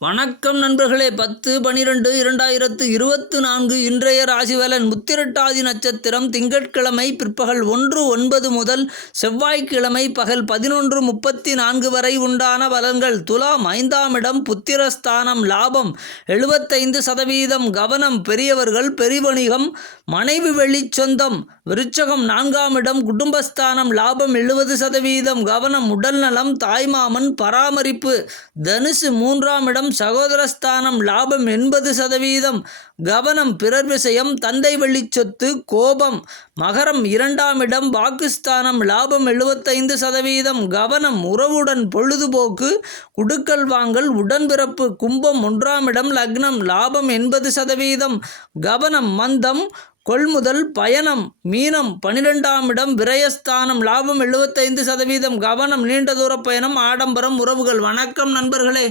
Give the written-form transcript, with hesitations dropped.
வணக்கம் நண்பர்களே. 10/12/2024 இன்றைய ராசிபலன். உத்திரட்டாதி நட்சத்திரம் திங்கட்கிழமை பிற்பகல் 1:09 முதல் செவ்வாய்க்கிழமை பகல் 11:34 வரை உண்டான பலன்கள். துலாம் 5ஆம் இடம் புத்திரஸ்தானம், லாபம் 75%. கவனம் பெரியவர்கள், பெரிவணிகம், மனைவி வழிச் சொந்தம். விருச்சகம் 4ஆம் இடம் குடும்பஸ்தானம், லாபம் 70%. கவனம் உடல்நலம், தாய்மாமன் பராமரிப்பு. தனுசு 3ஆம் இடம் சகோதரஸ்தானம், லாபம் 80%. கவனம் பிறர் விஷயம், தந்தை வழிச் சொத்து, கோபம். மகரம் 2ஆம் இடம் வாக்குஸ்தானம், லாபம் 75%. கவனம் உறவுடன் பொழுதுபோக்கு, குடுக்கல் வாங்கல், உடன்பிறப்பு. கும்பம் 1ஆம் இடம் லக்னம், லாபம் 80%. கவனம் மந்தம், கொள்முதல், பயணம். மீனம் 12ஆம் இடம் விரயஸ்தானம், லாபம் 75%. கவனம் நீண்ட தூர பயணம், ஆடம்பரம், உறவுகள். வணக்கம் நண்பர்களே.